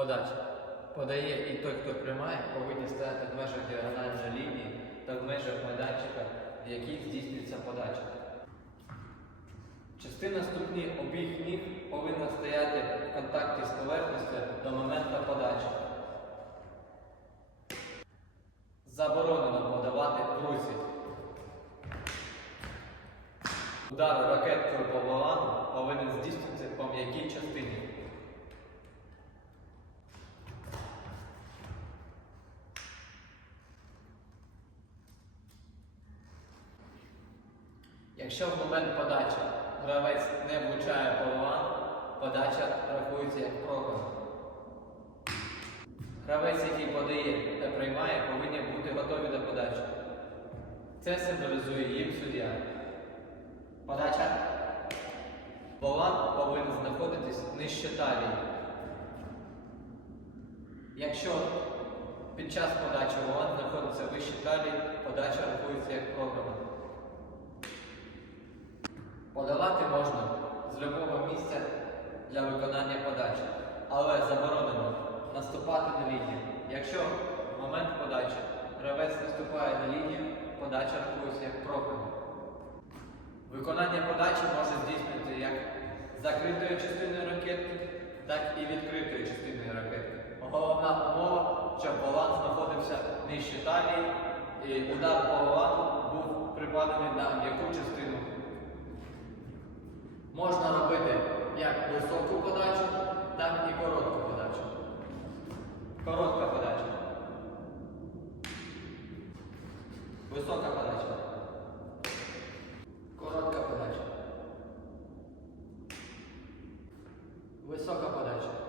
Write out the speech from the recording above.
Подача. Подає і той, хто приймає, повинні стояти в межах діагональної лінії та в межах майданчика, в яких здійснюється подача. Частина ступні обіх ніг повинна стояти в контакті з поверхністю до моменту подачі. Заборонено подавати русі. Удар ракеткою по волану повинен Якщо в момент подачі гравець не влучає волану, подача рахується як програш. Гравець, який подає та приймає, повинні бути готові до подачі. Це символізує їм суддя. Подача. Волан повинен знаходитись нижче талії. Якщо під час подачі волан знаходиться вище талії, подача рахується як програма. Подавати можна з будь-якого місця для виконання подачі, але заборонено наступати на лінію. Якщо в момент подачі гравець наступає на лінію, подача рахується як програма. Виконання подачі може здійснювати як закритою частиною ракетки, так і відкритою частиною ракетки. Головна умова, щоб баланс знаходився нижче талії, і удар по волану був припадений на м'яку частину. Можна робити Коротка подача. Висока подача. Коротка подача. Висока подача.